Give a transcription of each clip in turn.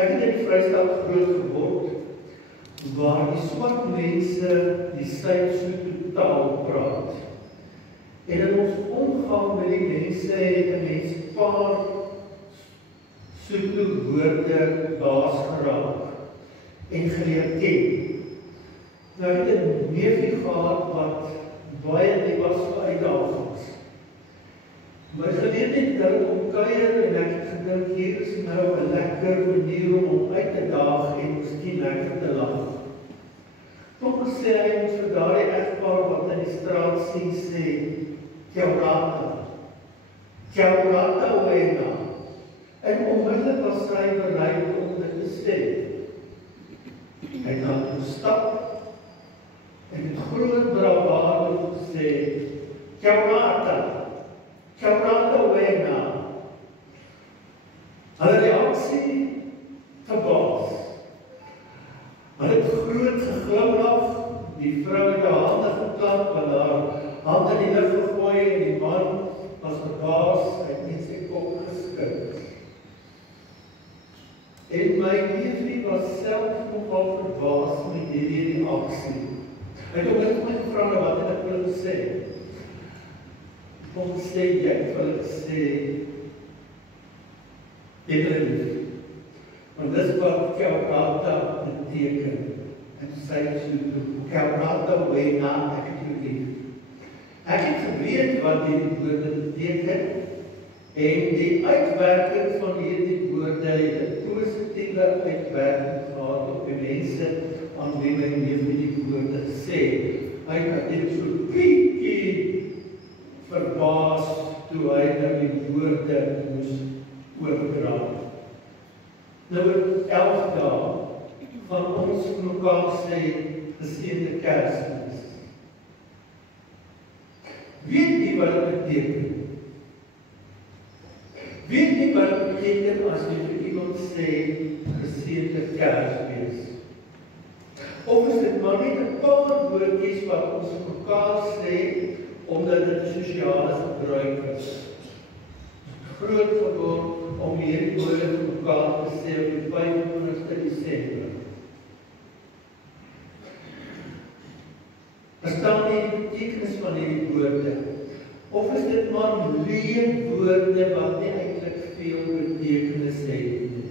Ek het in die Vrystaat groot geword, waar die swart mense die Suid-Sotho taal praat. En in ons omgang met die mense het 'n mens paar Sotho woorde baas geraak en geleer ken. Nou het ek 'n neefie gehad wat baie lief was vir uitdagings. Maar geleentheid dat om kuier en ek het gedink, hier is nou 'n lekker manier om hom uit te daag en miskien lekker te lag. Toch sê hy ons vir daardie egpaar wat in die straat sien sê, Kia ora wena. En onmiddellik was hy bereid om dit te sê. Hy het dan gestap en het groot bravado gesê, Kia ora wena. Hulle reaksie verbaas. Hulle het groot geglimlag, die vrou het haar hande geklap, en haar hande in die lug gegooi, en die man was verbaas, hy het net sy kop geskud. En my neefie was self nogal verbaas met hierdie reaksie. Hy het ook net my gevra, wat het ek wil sê? Kom sê, jy wil sê, jy wil lief. Want dis wat Kia ora beteken. En sy Sotho, Kia ora wena, ek het jou lief. Ek het geweet wat hierdie woorde beteken, en die uitwerking van hierdie woorde het 'n positiewe uitwerking gehad op die mense aan wie my neefie die woorde sê. Hy het natuurlik so bietjie verbaas toe hy nou die woorde moes oordra. Nou oor 11 dae van ons mekaar sê geseënde Kersfees. Weet nie wat dit beteken? Weet nie wat dit beteken as jy vir iemand sê geseënde Kersfees? Of is dit maar net 'n paar woordjies wat ons mekaar sê omdat dit 'n sosiale gebruik is? Groot geword om hierdie woorde vir mekaar te sê op die 25 Desember. Verstaan jy die betekenis van hierdie woorde? Of is dit maar leerwoorde wat nie eintlik veel betekenis het nie?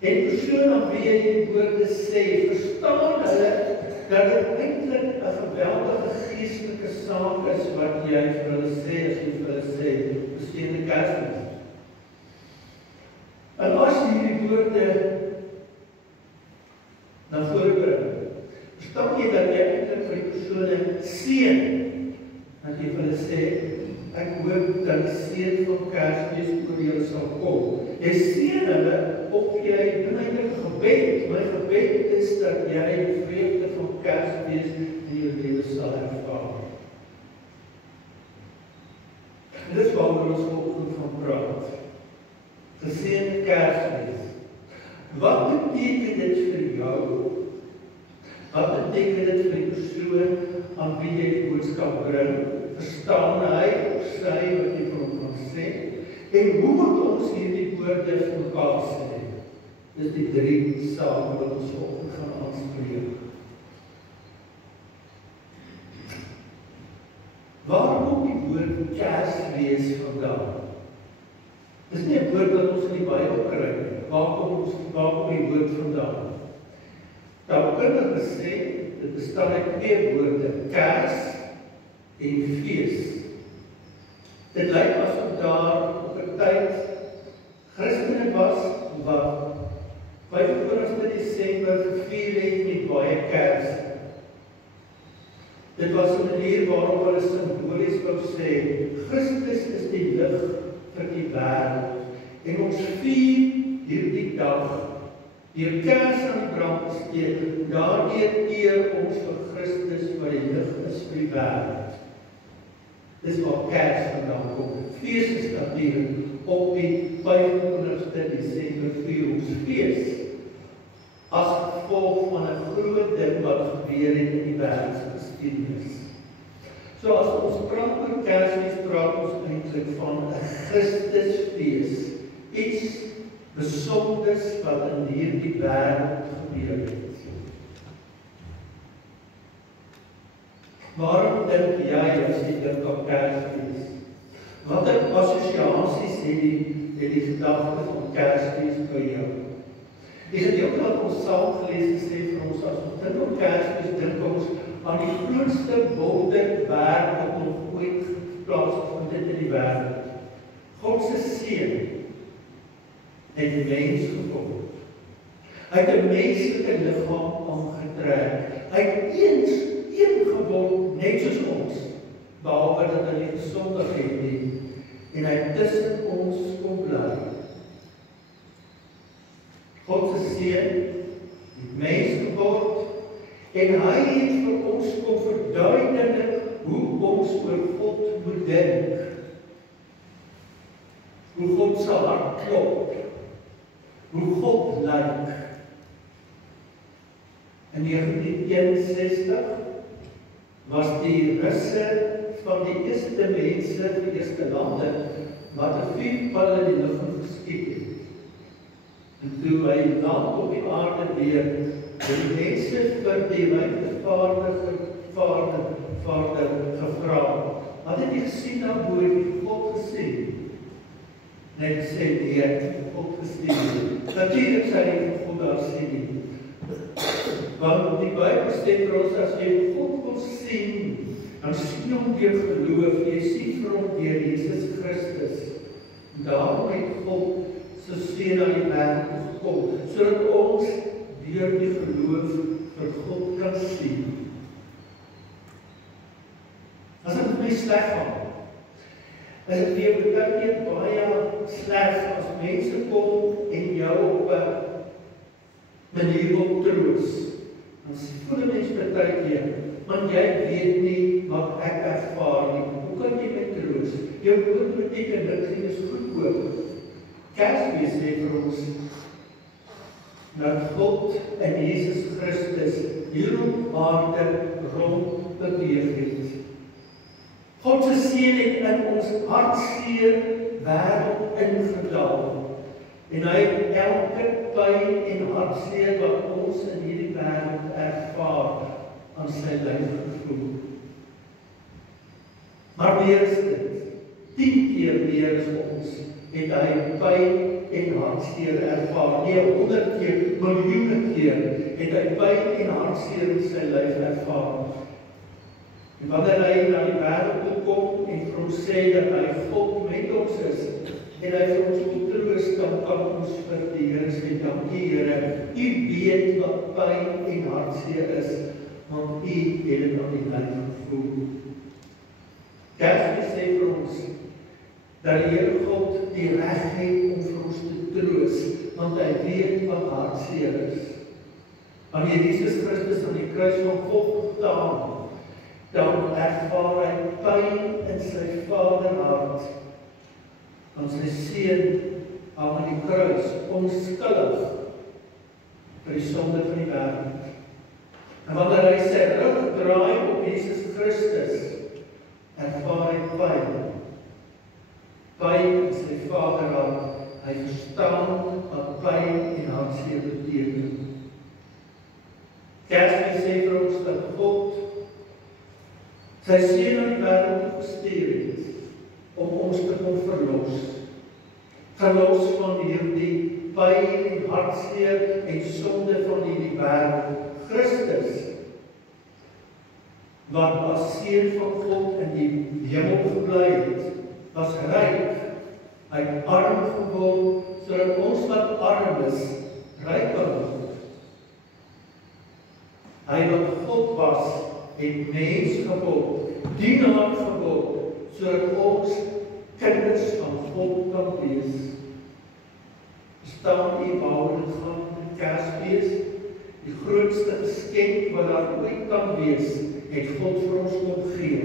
En persoon aan wie jy die woorde sê, verstaan hulle dat dit eintlik 'n geweldige geestelike saak is wat jy vir hulle sê, as jy vir hulle sê, geseënde Kersfees. En as jy hierdie woorde na vore bring, verstaan jy dat jy eintlik vir die persone seën, dat jy vir hulle sê, ek hoop dat die seën van Kersfees oor julle sal kom. Jy seën hulle, of jy doen eintlik gebed. My gebed is dat jy die vreugde van Kersfees in jou lewe sal ervaar. En dis waaroor ons vanoggend van praat. Geseënde Kersfees. Wat beteken dit vir jou? Wat beteken dit vir die persoon aan wie jy die boodskap bring? Verstaan hy of sy wat jy vir hom kan sê? En hoe moet ons hierdie woorde vir mekaar sê? Dis die 3 sake wat ons vanoggend gaan aanspreek. Waar kom die woord Kersfees vandaan? Dis nie 'n woord wat ons in die Bybel kry nie. Waar kom die woord vandaan? Daar kan gesê, dit bestaan uit 2 woorde, Kers en fees. Dit lyk asof daar op 'n tyd Christene was wat 25 Desember gevier het met baie kersse. Dit was 'n manier waarop hulle simbolies wou sê, Christus is die lig vir die wêreld. En ons vier hierdie dag deur kers aan die brand te steek, daardeur eer ons vir Christus wat die lig is vir die wêreld. Dis waar kers vandaan kom. Fees is natuurlik op die 25 Desember vier ons fees. As gevolg van 'n groot ding wat gebeur het in die wêreldgeskiedenis. So as ons praat oor Kersfees, praat ons eintlik van 'n Christusfees iets besonders wat in hierdie wêreld gebeur het. Waarom dink jy as jy dink aan Kersfees? Watter assosiasies het die gedagte van Kersfees by jou? Is dit ook wat ons saam gelees gesê vir ons, as ons dink aan Kersfees, dink ons aan die grootste wonderwerk wat nog ooit plaasgevind het in die wêreld. God se seun het mens geword. Hy het 'n menslike liggaam aangetrek. Hy het een geword, net soos ons, behalwe dat hy nie gesondig het nie, en hy het tussen ons kom bly. God se seun het mens geword, en hy het vir ons kom verduidelik hoe ons oor God moet dink. Hoe God se hart klop. Hoe God lyk. In 1961 was die Russe van die eerste mense, die eerste lande, wat 'n vuurpyl in die lug geskiet het. En toe hy land op die aarde weer, die mense vir die ruimtevaarder gevra, wat het jy gesien daar bo, het God gesien? Net gesê, nee, God gesien. Natuurlijk sê hy God daar sien nie. Want die Bybel sê vir ons, as jy God wil sien, dan sien jy hom deur geloof, jy sien vir hom deur Jesus Christus. Daarom het God sy seun aan die wêreld gekom, sodat ons deur die geloof vir God kan sien. As dit my sleg gaan, as dit weer betekent baie sleg, as mense kom en jou op 'n manier wil troos, dan voel 'n mens baie keer, want jy weet nie wat ek ervaar nie. Hoe kan jy my troos? Jou woord beteken niks en is goed ook. Kersfees sê vir ons dat God en Jesus Christus hier op aarde rond beweeg het. God se seun het in ons hartseer wêreld ingedaal. En hy het elke pyn en hartseer wat ons in hierdie wêreld ervaar, aan sy lyf gevoel. Maar meer is dit, 10 keer meer as ons, het hy pyn en hartseer ervaar. Nee, 100 keer, miljoene keer, het hy pyn en hartseer in sy lyf ervaar. En wanneer hy na die wêreld toe kom en vir ons sê dat hy God met ons is, en hy vir ons wil troos, dan kan ons vir die Here sê, dankie Here, U weet wat pyn en hartseer is, want U het dit aan die lyf gevoel. Kersfees sê vir ons, dat die Here God die reg het om vir ons te troos, want hy weet wat hartseer is. Wanneer Jesus Christus aan die kruis van God gestaan, dan ervaar hy pyn in sy vaderhart, want sy seun aan die kruis, onskuldig vir die sonde van die wêreld. En wanneer hy sy rug draai op Jesus Christus, ervaar hy pyn. Pyn in sy vaderhart, hy verstaan wat pyn en hartseer beteken. Kersfees sê vir ons dat God sy seun aan die wêreld gestuur het, om ons te kom verlos. Verlos van hierdie pyn en hartseer en sonde van hierdie wêreld. Christus, wat as seun van God in die hemel gebly het, was ryk. Hy het arm geword, sodat ons wat arm is, ryk kan word. Hy wat God was, het mens geword, dienaar geword, sodat ons kinders van God kan wees. Verstaan U waaroor dit gaan met Kersfees? Die grootste geskenk wat daar ooit kan wees, het God vir ons kom gee.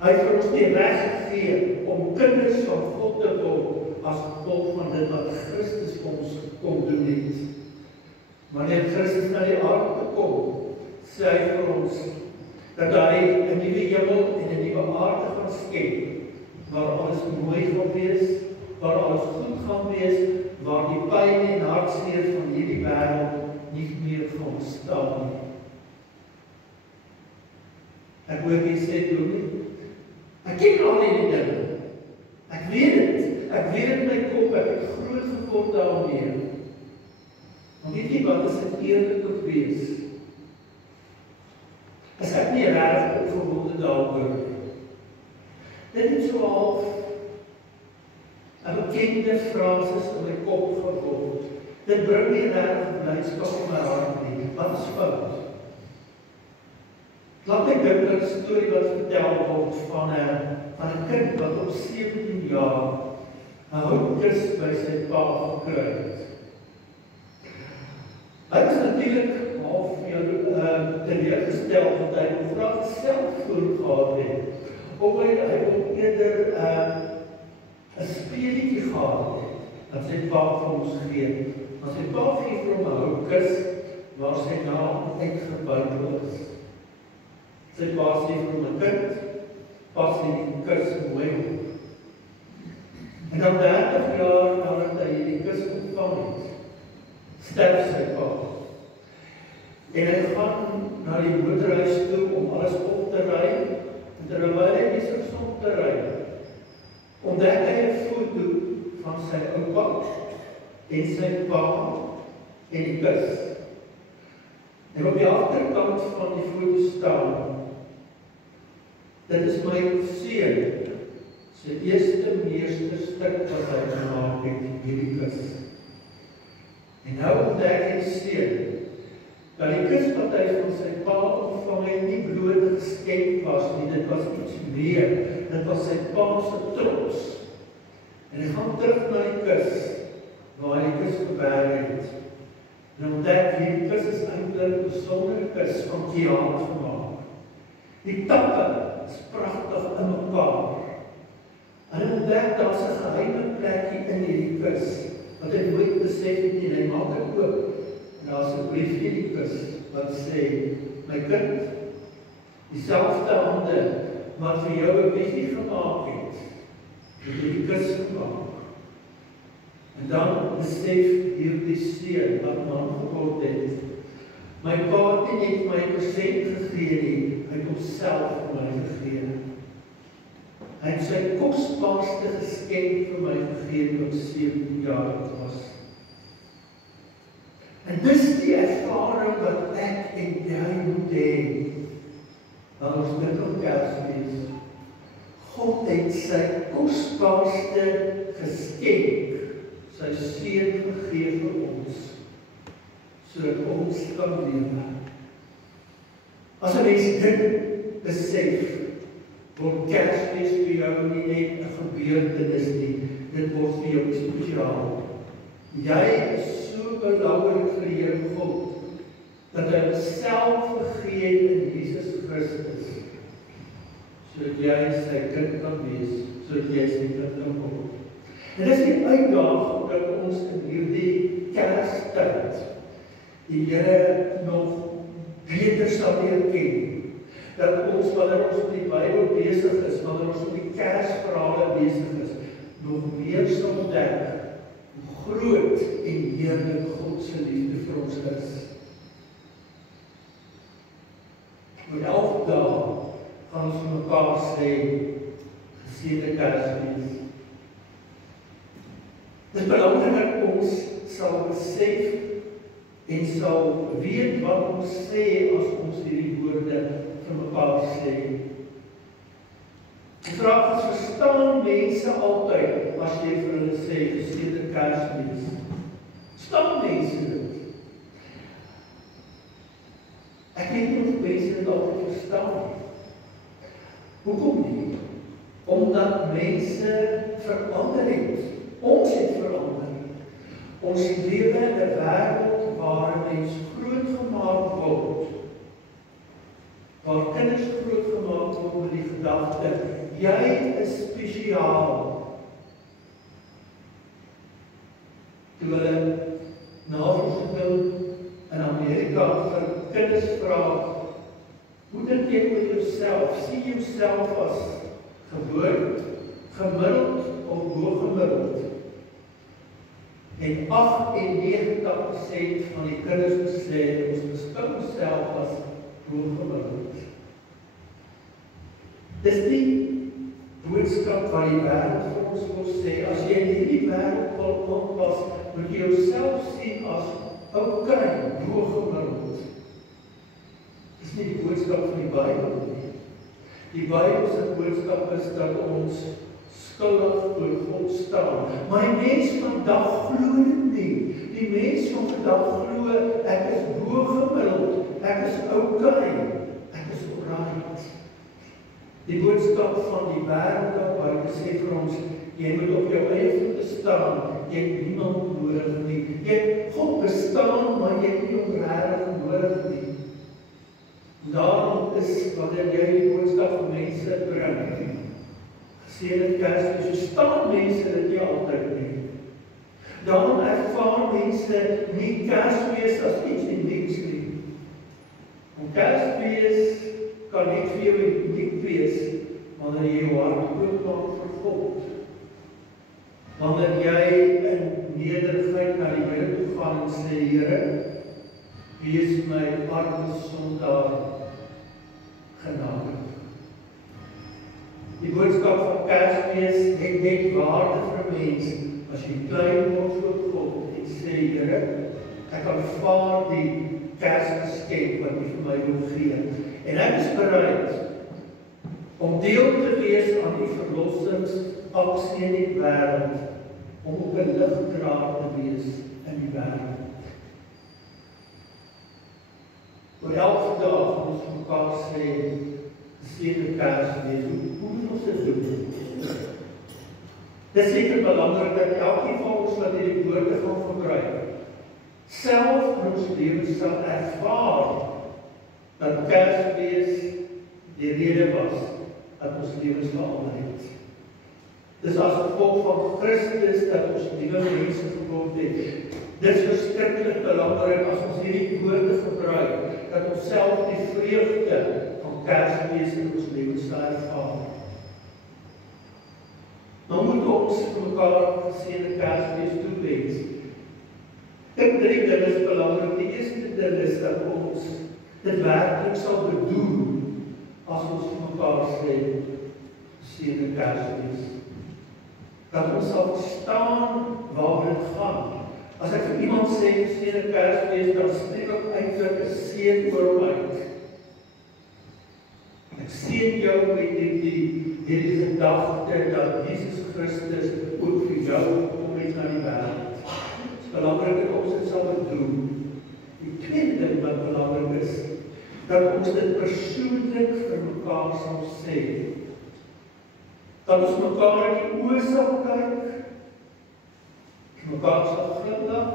Hy het vir ons die reg gegee om kinders van God te word, as gevolg van dit wat Christus vir ons kom doen het. Wanneer Christus na die aarde kom, sê hy vir ons, dat hy 'n nuwe hemel en 'n nuwe aarde gaan skep, waar alles mooi gaan wees, waar alles goed gaan wees, waar die pyn en hartseer van hierdie wêreld nie meer gaan staan nie. Ek hoor jy sê, Dominee, ek ken al die dinge. Ek weet dit in my kop, ek het groot geword daarmee. Maar weet jy wat, as ek eerlik moet wees, as ek nie reg opgewonde daaroor nie. Dit het so half 'n bekende frases in my kop geword. Dit bring nie reg blydskap in my hart nie. Wat is fout? Laat my dink aan 'n storie wat vertel word van 'n kind wat op 17 jaar 'n houtkus by sy pa gekry het. Hy is natuurlik half teleurgestel dat hy nog graag selfvoer gehad het. Omdat hy ook eerder 'n speletjie gehad het, wat sy pa vir ons gee. Maar sy pa gee vir hom 'n houtkus waar sy naam uitgebuidel is. Sy pa sê vir hom 'n kind, pas die kus mooi op. En dan 30 jaar nadat hy die kus ontvang het, sterf sy pa. En hy gaan na die motorhuis toe om alles op te ry, en terwyl hy besig is om te ry, ontdek hy 'n foto van sy oupa en sy pa en die kus. En op die agterkant van die foto staan: dit is my seun, sy eerste meesterstuk wat hy gemaak het, hierdie kus. En nou ontdek hy seun, dat die kus wat hy van sy pa ontvang het nie bloot 'n geskenk was nie, dit was iets meer. Dit was sy pa se trots. En hy gaan terug na die kus, waar hy die kus geberg het. En ontdek hierdie kus is eintlik 'n besondere kus van kiaat gemaak. Die tappe is pragtig in mekaar. En hy ontdek daar's 'n geheime plekkie in hierdie kus, wat hy nooit besef het nie, en hy maak dit oop. En daar's 'n briefjie in die kus, wat sê: my kind, dieselfde hande wat vir jou 'n briefjie gemaak het, het die kus gemaak. En dan besef hierdie seun wat man geword het, my pa het nie net my persent gegee nie, hy het homself vir my gegee. Hy het sy kosbaarste geskenk vir my gegee toe ek 17 jaar oud was. En dis die ervaring wat ek en jy moet hê, wanneer ons dit op Kersfees. God het sy kosbaarste geskenk, sy seun gegee vir ons, sodat ons kan lewe. As 'n mens dit besef, word Kersfees vir jou nie net 'n gebeurtenis nie, dit word vir jou spesiaal. Jy is so belangrik vir die Here God, dat hy homself gegee het in Jesus Christus, sodat jy sy kind kan wees, sodat jy sy kind kan word. En dis die uitdaging dat ons in hierdie Kerstyd die Here nog beter sal leer ken. Dat ons, wanneer ons met die Bybel besig is, wanneer ons met die Kersverhale besig is, nog meer sal ontdek hoe groot en heerlik God se liefde vir ons is. Oor 11 dae gaan ons vir mekaar sê, geseënde Kersfees. Dit is belangrik dat ons sal besef en sal weet wat ons sê as ons hierdie woorde vir mekaar sê. Die vraag is, verstaan mense altyd as jy vir hulle sê, geseënde Kersfees? Verstaan mense dit? Ek weet nie of mense dit altyd verstaan. Hoekom nie? Omdat mense verander het. Ons het verander. Ons lewe in 'n wêreld waar 'n mens grootgemaak word. Waar kinders grootgemaak word met die gedagte, jy is spesiaal. Toe hulle navorsing doen in Amerika vir kinders vra, hoe dink jy oor jouself? Sien jouself as gewoond, gemiddeld of bo-gemiddeld? En 98% van die kinders gesê, ons beskou onsself as bogemiddeld. Dis die boodskap wat die wêreld vir ons wil sê. As jy in hierdie wêreld wil aanpas, moet jy jouself sien as okay, bogemiddeld. Dis nie die boodskap van die Bybel nie. Die Bybel se boodskap is dat ons skuldig voor God staan. Maar die mens vandag glo dit nie. Die mens van vandag glo, ek is bogemiddeld, ek is okay, ek is alright. Die boodskap van die wêreld wat sê vir ons, jy moet op jou eie voete staan, jy het niemand nodig nie. God bestaan, maar jy het nie onregtig nodig nie. Daarom is wanneer jy die boodskap van mense bring, gesê dit Kersfees, so staan mense dit nie altyd nie. Daarom ervaar mense nie Kersfees as iets unieks nie. En Kersfees kan net vir jou uniek wees, wanneer jy jou hart oopmaak vir God. Wanneer jy in nederigheid na die Here toe gaan en sê, Here, wees my arme sondaar genade. Die boodskap van Kersfees het net waarde vir mens, as jy klein word voor God en sê, Here, ek aanvaar die Kersgeskenk wat U vir my wil gee. En ek is bereid om deel te wees aan die verlossingsaksie in die wêreld, om ook 'n ligdraad te wees in die wêreld. Oor elke dag ons mekaar sê, Seker Kersfees, hoe moet ons dit doen? Dit is seker belangrik dat elkeen van ons wat hierdie woorde gaan gebruik, self in ons lewe sal ervaar dat Kersfees die rede was dat ons lewens verander het. Dis as gevolg van Christus dat ons nuwe mense geword het. Dit is verskriklik belangrik as ons hierdie woorde gebruik, dat ons self die vreugde van Kersfees in ons lewens sal ervaar. Nou moet ons mekaar geseënde Kersfees toewens. Ek dink dit is belangrik. Die eerste ding is dat ons dit werklik sal bedoel as ons vir mekaar sê, geseënde Kersfees. Dat ons sal verstaan waar dit gaan. As ek vir iemand sê, geseënde Kersfees, dan spreek ek eintlik 'n seën oor my. Ek seën jou met hierdie gedagte dat Jesus Christus ook vir jou gekom het na die wêreld. Dit is belangrik dat ons dit sal doen. Die tweede ding wat belangrik is, dat ons dit persoonlik vir mekaar sal sê. Dat ons mekaar in die oë sal kyk, mekaar sal glimlag,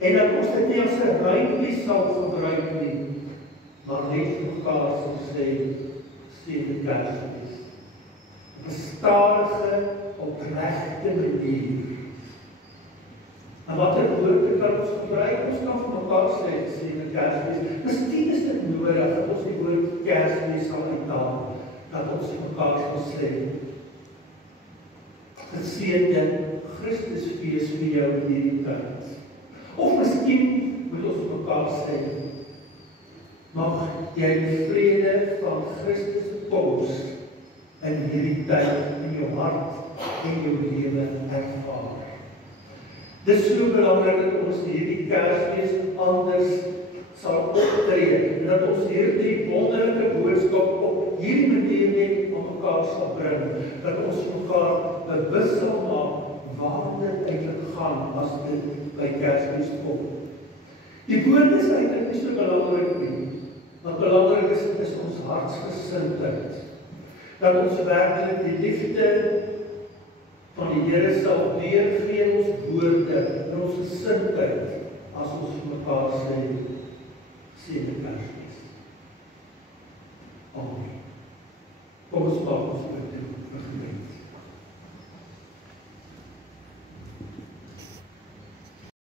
en dat ons dit nie as 'n ruimte sal gebruik nie, maar net mekaar sal sê, seënde Kersfees. Op 'n stadige, opregte manier. En watter woorde kan ons gebruik? Ons kan vir mekaar sê, seënde Kersfees. Miskien is dit nodig dat ons die woord Kersfees sal uithaal, dat ons vir mekaar sal sê, geseënde Christusfees vir jou in hierdie tyd. Of miskien moet ons vir mekaar sê, mag jy die vrede van Christus se koms in hierdie tyd in jou hart en jou lewe ervaar. Dit is so belangrik dat ons hierdie Kersfees anders sal optree en dat ons hierdie wonderlike boodskap op hierdie manier net aan mekaar sal bring, dat ons mekaar bewus sal maak waar dit eintlik gaan as dit by Kersfees kom. Die woord is eintlik nie so belangrik nie. Wat belangrik is ons hartsgesindheid. Dat ons werklik die liefde van die Here sal weergee in ons woorde, in ons gesindheid, as ons vir mekaar sê, seënde Kersfees. Amen. Kom ons maak ons bid toe.